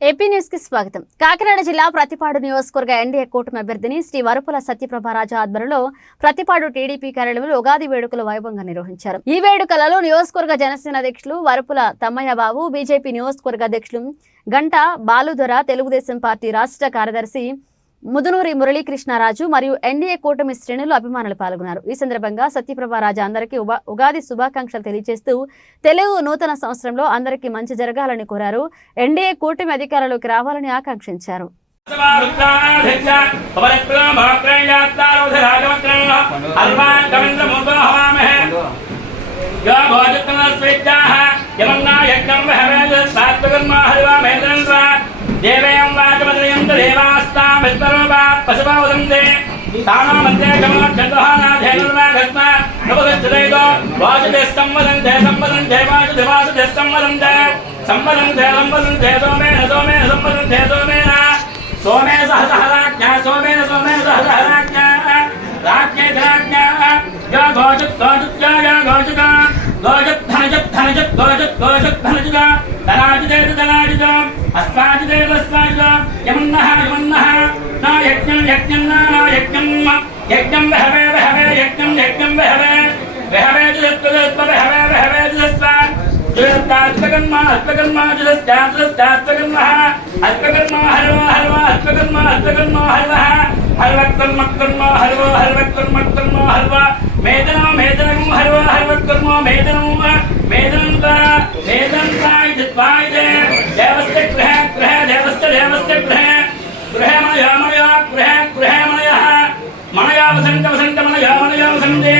AP news కి స్వాగతం. కాకినాడ జిల్లా ప్రతిపాడు నియోజకవర్గ ఎన్డీఏ కూటమి అభ్యర్థిని శ్రీ వరుపుల సత్యప్రభారాజు ఆధ్వర్యంలో ప్రతిపాడు టీడీపీ కార్యాలయంలో ఉగాది వేడుకలు వైభవంగా నిర్వహించారు. ఈ వేడుకలలో నియోజకవర్గ జనసేన అధ్యక్షులు వరుపుల తమ్మయ్యబాబు, బీజేపీ నియోజకవర్గ అధ్యక్షులు గంట బాలుధర, తెలుగుదేశం పార్టీ రాష్ట్ర కార్యదర్శి ముదునూరి మురళీకృష్ణరాజు మరియు ఎన్డీఏ కూటమి శ్రేణులు అభిమానులు పాల్గొన్నారు. ఈ సందర్భంగా సత్యప్రభారాజు అందరికీ ఉగాది శుభాకాంక్షలు తెలియజేస్తూ తెలుగు నూతన సంవత్సరంలో అందరికీ మంచి జరగాలని కోరారు. ఎన్డీఏ కూటమి అధికారంలోకి రావాలని ఆకాంక్షించారు. देवयं वाचमदयं देवास्तां विस्मरोपात् पशुपावदन्ते तानो मध्ये गमोक्षन्तहानाधेनुर्वाघस्मा नवगच्छदैतो वाचुते संवदन्ते संवदन्ते वाचुते वाचुते संवदन्ते संवदन्ते संवदन्ते सोमेन सोमेन संवदन्ते सोमेन सोमे सहसहराज्ञा सोमेन सोमेन सहसहराज्ञा राज्ञे धराज्ञा या घोषित घोषित या घोषित घोषित धनजित धनजित घोषित घोषित धनजित धनाजिते धनाजित अस्माजिते अस्माजित यमन्नः यमन्नः न यज्ञं यज्ञं न यज्ञं यज्ञं वहवे वहवे यज्ञं यज्ञं वहवे वहवे जुलत्तुलत्त वहवे वहवे जुलस्वा जुलत्तात्मकर्मा आत्मकर्मा जुलस्तात्मकर्मा आत्मकर्मा हरवा हरवा आत्मकर्मा आत्मकर्मा हरवा हरवक्कर्म कर्म हरवा हरवक्कर्म कर्म हरवा मेदनं मेदनं हरवा हरवक्कर्म मेदनं मेदनं मेदनं पायदे देवस्य गृह गृह देवस्य देवस्य गृह गृह मया मया गृह गृह मया मया वसंत वसंत मया मया वसंते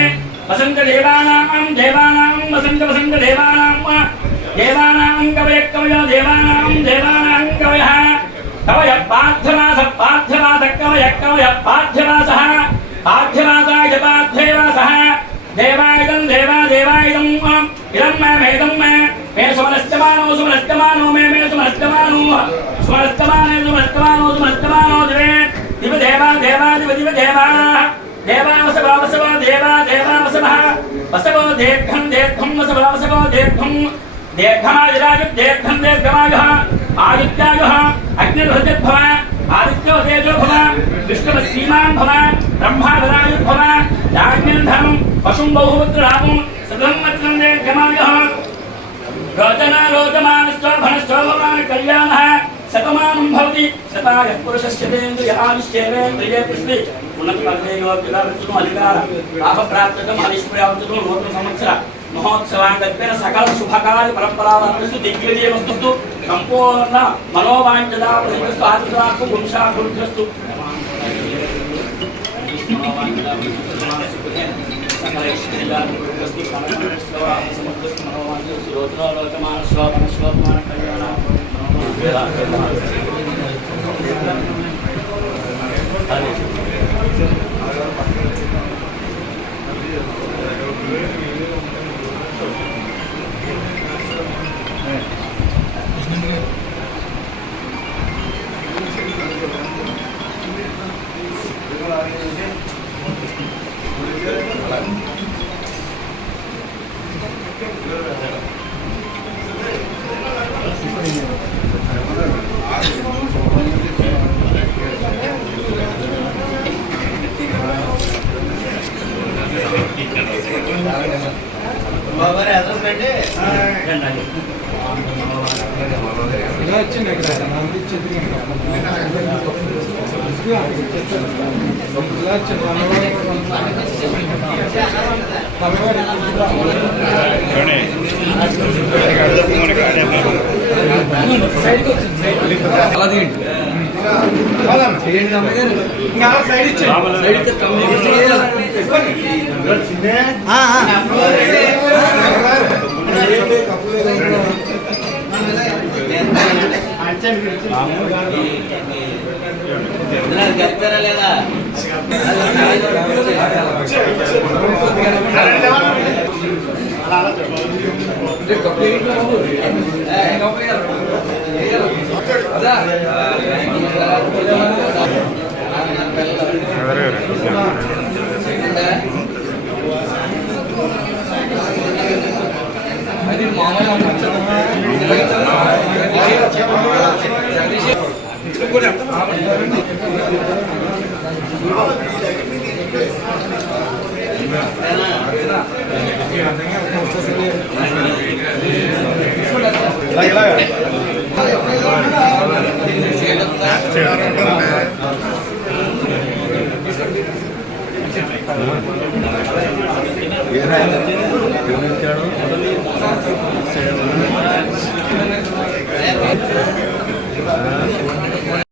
वसंत देवानां देवानां वसंत वसंत देवानां देवानां कवय कवय देवानां देवानां कवयः कवय पार्थमास पार्थमास कवय कवय पार्थमासः पार्थमासाय पार्थेवासः देवायदं देवा देवायदं इदं मेदं मे सुमनस्तमानो सुमनस्तमानो मे सुमनस्तमानो सुमनस्तमाने सुमनस्तमानो सुमनस्तमानो दिवे दिव देवा देवा दिव दिव देवा देवा वसवा वसवा देवा देवा वसवः वसवो देघं देघं वसवा वसवो देघं देघमादिराज देघं देघमायः आदित्यायः अग्निर्भजद्भव आदित्यो तेजो भव विष्णुश्रीमान् भव ब्रह्माधरायुः भव याज्ञन्धनं पशुं बहुपुत्ररामं सदम्मत्रं देघमायः रोचना रोचमानश्चोभनश्चोभमान् कल्याणः शतमानं भवति शताय पुरुषस्य तेन्द्रिय आयुष्येवेन्द्रिये पुष्पे उन्नतकर्मे योग्यतावृत्तिको अधिकार लाभप्राप्तकम् हरीश्वर्यावृत्तिको नूतन संवत्सर महोत्सवाङ्गत्वेन सकल शुभकार्य परम्परावस्तु दिग्विजयमस्तु सम्पूर्ण मनोवाञ्छता प्रतिस्तु आत्मदाको गुंशा गुरुस्तु I didn't ఏ